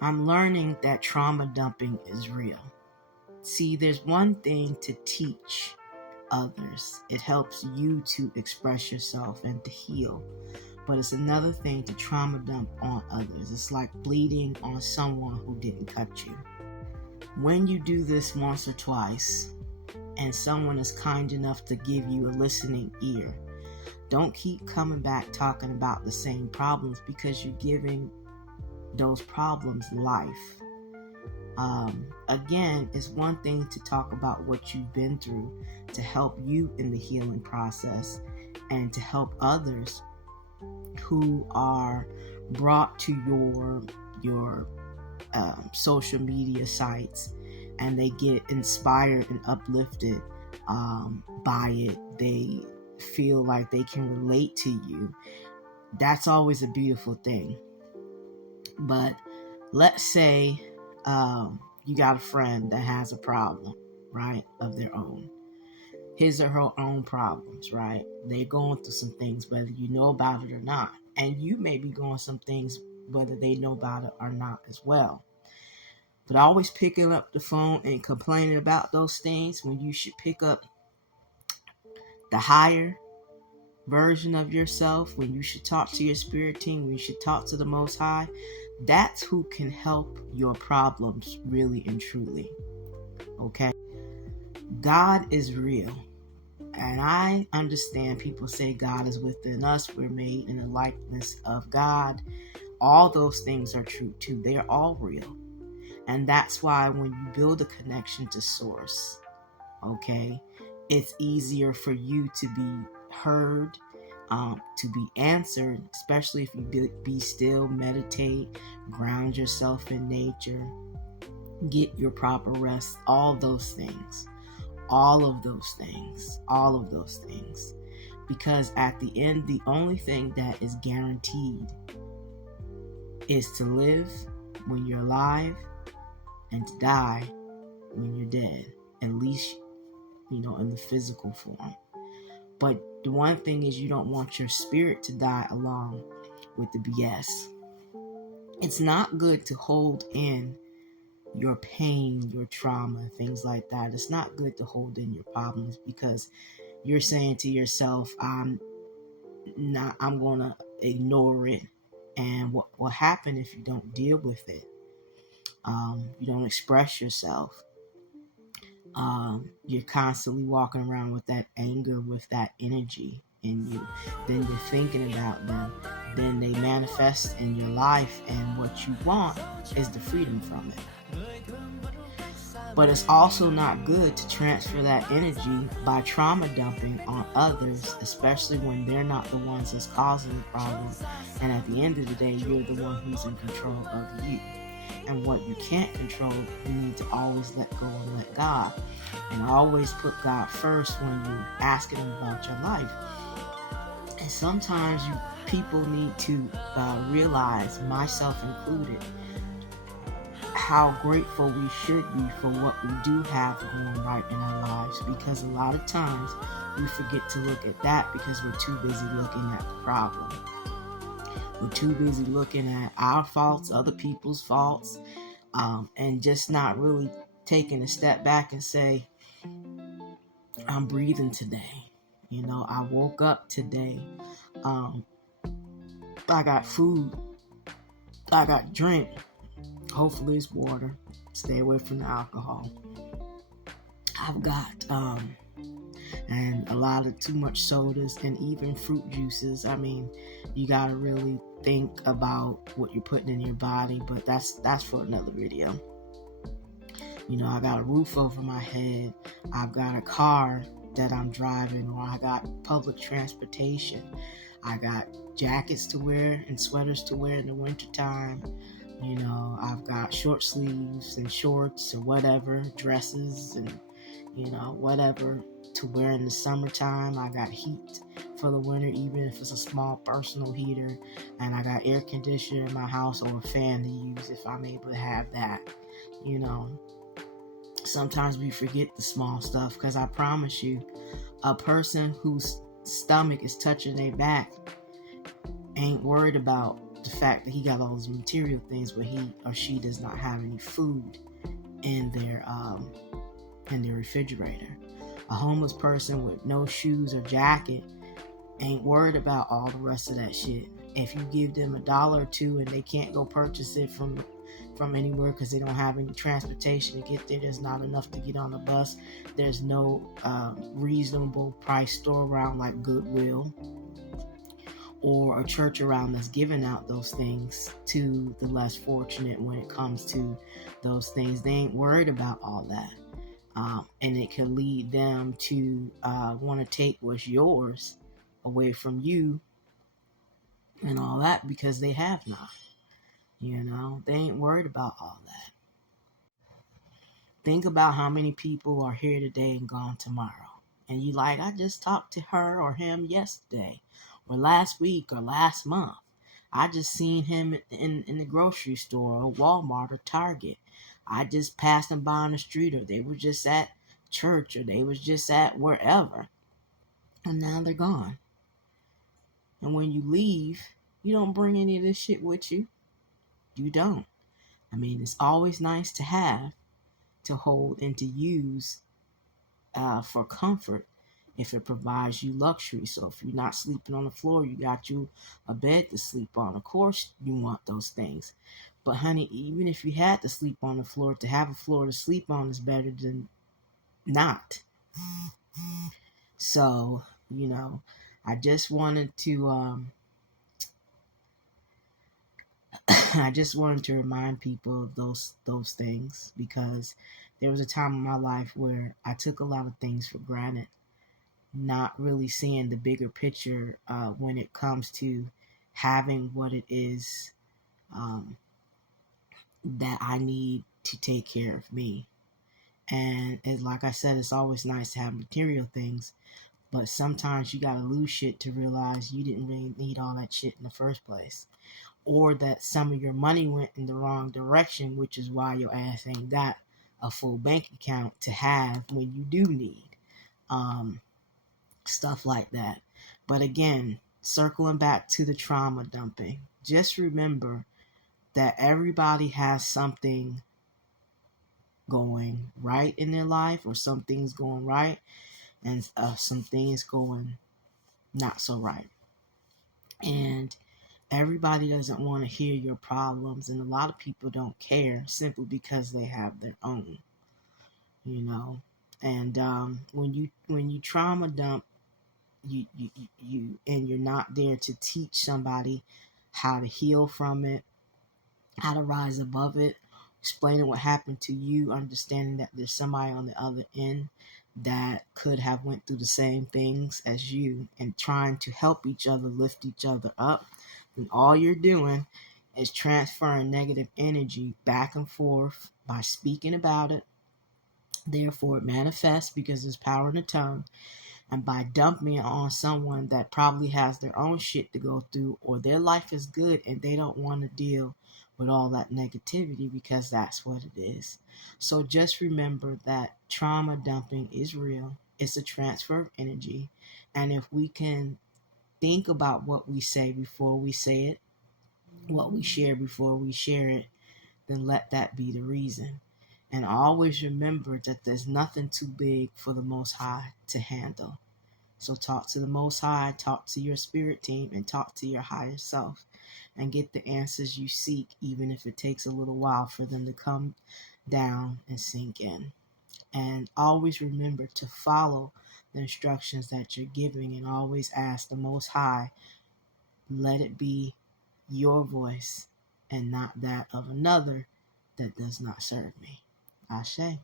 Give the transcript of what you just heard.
I'm learning that trauma dumping is real. See, there's one thing to teach others. It helps you to express yourself and to heal. But it's another thing to trauma dump on others. It's like bleeding on someone who didn't cut you. When you do this once or twice, and someone is kind enough to give you a listening ear, don't keep coming back talking about the same problems, because you're giving those problems life. Again, it's one thing to talk about what you've been through to help you in the healing process and to help others who are brought to your social media sites, and they get inspired and uplifted by it. They feel like they can relate to you. That's always a beautiful thing. But let's say you got a friend that has a problem, right, of their own. His or her own problems, right? They're going through some things, whether you know about it or not. And you may be going some things, whether they know about it or not as well. But always picking up the phone and complaining about those things when you should pick up the higher version of yourself, when you should talk to your spirit team, when you should talk to the Most High. That's who can help your problems really and truly. Okay? God is real. And I understand people say God is within us. We're made in the likeness of God. All those things are true too. They are all real. And that's why when you build a connection to Source, okay, it's easier for you to be heard, to be answered, especially if you be still, meditate, ground yourself in nature, get your proper rest, all those things. All of those things. Because at the end, the only thing that is guaranteed is to live when you're alive and to die when you're dead. At least, in the physical form. But the one thing is, you don't want your spirit to die along with the BS. It's not good to hold in your pain, your trauma, things like that. It's not good to hold in your problems, because you're saying to yourself, I'm going to ignore it. And what will happen if you don't deal with it? You don't express yourself. You're constantly walking around with that anger, with that energy in you. Then you're thinking about them. Then they manifest in your life, and what you want is the freedom from it. But it's also not good to transfer that energy by trauma dumping on others, especially when they're not the ones that's causing the problem. And at the end of the day, you're the one who's in control of you. And what you can't control, you need to always let go and let God. And always put God first when you're asking Him about your life. And sometimes people need to realize, myself included, how grateful we should be for what we do have going right in our lives. Because a lot of times we forget to look at that because we're too busy looking at the problem. We're too busy looking at our faults, other people's faults, and just not really taking a step back and say, I'm breathing today. I woke up today. I got food. I got drink. Hopefully it's water. Stay away from the alcohol. I've got and a lot of too much sodas and even fruit juices. I mean, you gotta really think about what you're putting in your body, but that's for another video. I got a roof over my head. I've got a car that I'm driving, or I got public transportation. I got jackets to wear and sweaters to wear in the wintertime. I've got short sleeves and shorts or whatever, dresses and, whatever to wear in the summertime. I got heat for the winter, even if it's a small personal heater. And I got air conditioner in my house, or a fan to use if I'm able to have that. Sometimes we forget the small stuff, because I promise you, a person whose stomach is touching their back ain't worried about the fact that he got all those material things, but he or she does not have any food in their refrigerator. A homeless person with no shoes or jacket ain't worried about all the rest of that shit. If you give them $1 or $2 and they can't go purchase it from anywhere because they don't have any transportation to get there, there's not enough to get on a bus, there's no reasonable price store around like Goodwill or a church around that's giving out those things to the less fortunate when it comes to those things. They ain't worried about all that. And it can lead them to want to take what's yours away from you and all that because they have not. They ain't worried about all that. Think about how many people are here today and gone tomorrow. And you like, I just talked to her or him yesterday or last week or last month. I just seen him in the grocery store or Walmart or Target. I just passed them by on the street, or they were just at church, or they was just at wherever. And now they're gone. And when you leave, you don't bring any of this shit with you. You don't. I mean, it's always nice to have, to hold, and to use for comfort if it provides you luxury. So if you're not sleeping on the floor, you got you a bed to sleep on. Of course, you want those things. But honey, even if you had to sleep on the floor, to have a floor to sleep on is better than not. So, I just wanted to I just wanted to remind people of those things, because there was a time in my life where I took a lot of things for granted, not really seeing the bigger picture when it comes to having what it is that I need to take care of me. And like I said, it's always nice to have material things, but sometimes you gotta lose shit to realize you didn't really need all that shit in the first place. Or that some of your money went in the wrong direction, which is why your ass ain't got a full bank account to have when you do need stuff like that. But again, circling back to the trauma dumping, just remember that everybody has something going right in their life, or some things going right and some things going not so right. And everybody doesn't want to hear your problems, and a lot of people don't care simply because they have their own, And when you trauma dump, you and you're not there to teach somebody how to heal from it, how to rise above it, explaining what happened to you, understanding that there's somebody on the other end that could have went through the same things as you, and trying to help each other, lift each other up, then all you're doing is transferring negative energy back and forth by speaking about it. Therefore, it manifests because there's power in the tongue. And by dumping it on someone that probably has their own shit to go through, or their life is good and they don't want to deal with all that negativity, because that's what it is. So just remember that trauma dumping is real. It's a transfer of energy. And if we can think about what we say before we say it, what we share before we share it, then let that be the reason. And always remember that there's nothing too big for the Most High to handle. So talk to the Most High, talk to your spirit team, and talk to your higher self, and get the answers you seek, even if it takes a little while for them to come down and sink in. And always remember to follow the instructions that you're giving, and always ask the Most High, let it be your voice and not that of another that does not serve me. Ashe.